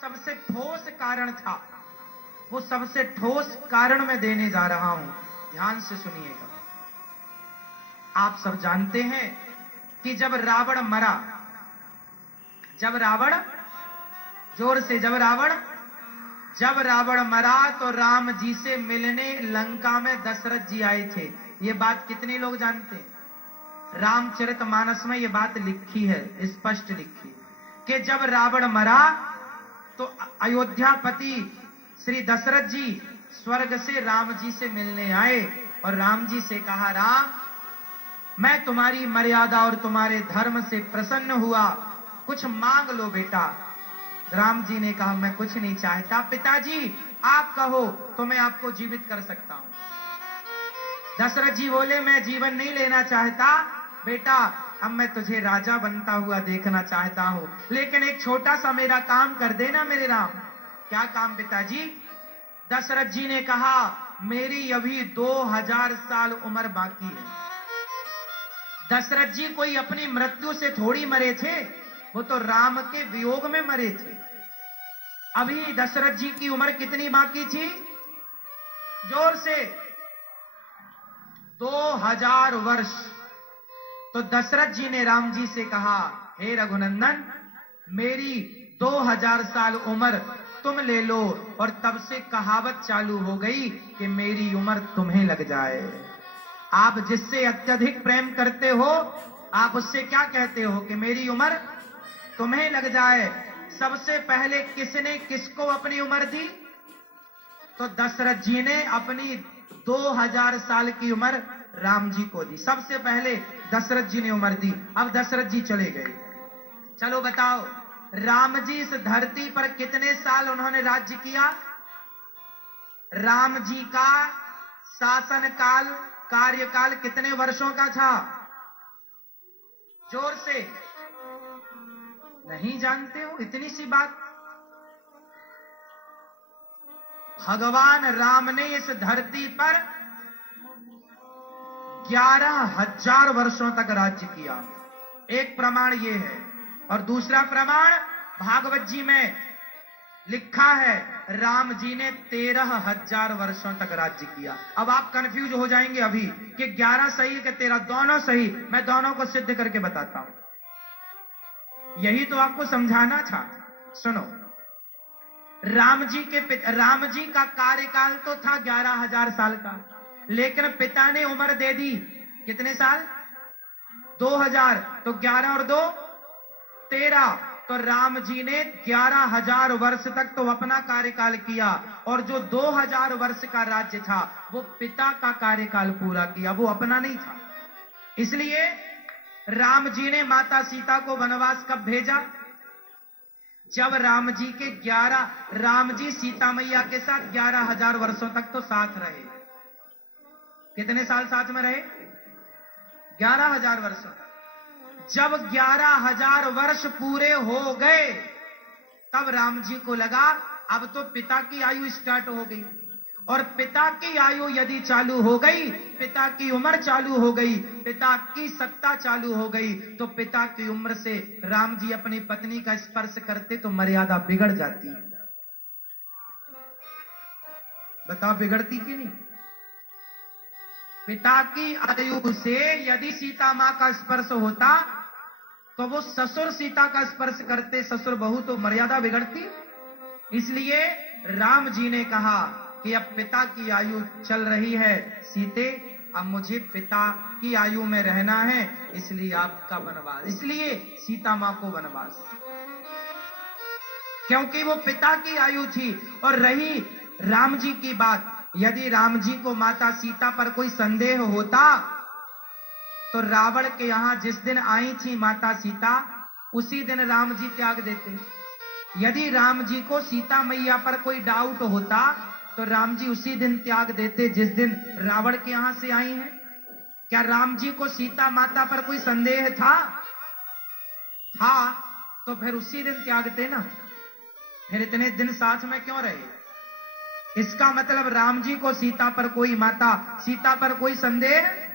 सबसे ठोस कारण था, वो सबसे ठोस कारण मैं देने जा रहा हूं, ध्यान से सुनिएगा। आप सब जानते हैं कि जब रावण मरा, जब रावण मरा तो राम जी से मिलने लंका में दशरथ जी आए थे। ये बात कितने लोग जानते हैं? रामचरितमानस में ये बात लिखी है, स्पष्ट लिखी कि जब रावण मरा तो अयोध्यापति श्री दशरथ जी स्वर्ग से राम जी से मिलने आए और राम जी से कहा, राम, मैं तुम्हारी मर्यादा और तुम्हारे धर्म से प्रसन्न हुआ, कुछ मांग लो बेटा। राम जी ने कहा, मैं कुछ नहीं चाहता, पिताजी आप कहो तो मैं आपको जीवित कर सकता हूं। दशरथ जी बोले, मैं जीवन नहीं लेना चाहता बेटा, अब मैं तुझे राजा बनता हुआ देखना चाहता हूं, लेकिन एक छोटा सा मेरा काम कर देना मेरे राम। क्या काम पिताजी? दशरथ जी ने कहा, मेरी अभी 2000 साल उम्र बाकी है। दशरथ जी कोई अपनी मृत्यु से थोड़ी मरे थे, वो तो राम के वियोग में मरे थे। अभी दशरथ जी की उम्र कितनी बाकी थी? जोर से 2000 वर्ष। तो दशरथ जी ने राम जी से कहा, हे रघुनंदन, मेरी 2000 साल उम्र तुम ले लो। और तब से कहावत चालू हो गई कि मेरी उम्र तुम्हें लग जाए। आप जिससे अत्यधिक प्रेम करते हो, आप उससे क्या कहते हो कि मेरी उम्र तुम्हें लग जाए। सबसे पहले किसने किसको अपनी उम्र दी? तो दशरथ जी ने अपनी 2000 साल की उम्र राम जी को दी। सबसे पहले दशरथ जी ने उम्र दी। अब दशरथ जी चले गए। चलो बताओ, राम जी इस धरती पर कितने साल उन्होंने राज्य किया? राम जी का शासन काल, कार्यकाल कितने वर्षों का था? जोर से। नहीं जानते हो? इतनी सी बात। भगवान राम ने इस धरती पर 11,000 वर्षों तक राज्य किया। एक प्रमाण ये है। और दूसरा प्रमाण भागवत जी में लिखा है, राम जी ने 13,000 वर्षों तक राज्य किया। अब आप कंफ्यूज हो जाएंगे अभी कि 11 सही है कि 13, दोनों सही। मैं दोनों को सिद्ध करके बताता हूं, यही तो आपको समझाना था। सुनो, राम जी का कार्यकाल तो था 11,000 साल का, लेकिन पिता ने उम्र दे दी कितने साल? 2000। तो 11 और 2 13। तो राम जी ने 11,000 वर्ष तक तो अपना कार्यकाल किया, और जो 2000 वर्ष का राज्य था वो पिता का कार्यकाल पूरा किया, वो अपना नहीं था। इसलिए राम जी ने माता सीता को वनवास कब भेजा? जब राम जी सीता मैया के साथ 11,000 वर्षों तक तो साथ रहे। कितने साल साथ में रहे? 11,000 वर्षों। जब 11,000 वर्ष पूरे हो गए, तब राम जी को लगा अब तो पिता की आयु स्टार्ट हो गई, और पिता की आयु यदि चालू हो गई, पिता की उम्र चालू हो गई, पिता की सत्ता चालू हो गई, तो पिता की उम्र से राम जी अपनी पत्नी का स्पर्श करते तो मर्यादा बिगड़ जाती। बताओ, बिगड़ती कि नहीं? पिता की आयु से यदि सीता मां का स्पर्श होता तो वो ससुर सीता का स्पर्श करते, ससुर बहू, तो मर्यादा बिगड़ती। इसलिए राम जी ने कहा कि अब पिता की आयु चल रही है सीते, अब मुझे पिता की आयु में रहना है, इसलिए आपका वनवास, इसलिए सीता मां को वनवास, क्योंकि वो पिता की आयु थी। और रही राम जी की बात, यदि राम जी को माता सीता पर कोई संदेह होता तो रावण के यहां जिस दिन आई थी माता सीता, उसी दिन राम जी त्याग देते। यदि राम जी को सीता मैया पर कोई डाउट होता तो राम जी उसी दिन त्याग देते जिस दिन रावण के यहां से आई हैं। क्या राम जी को सीता माता पर कोई संदेह था? तो फिर उसी दिन त्यागते ना, फिर इतने दिन साथ में क्यों रहे? इसका मतलब राम जी को सीता पर कोई संदेह।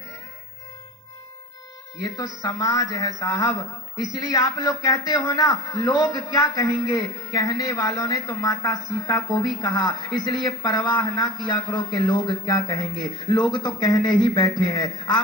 ये तो समाज है साहब, इसलिए आप लोग कहते हो ना, लोग क्या कहेंगे। कहने वालों ने तो माता सीता को भी कहा, इसलिए परवाह ना किया करो कि लोग क्या कहेंगे। लोग तो कहने ही बैठे हैं। आप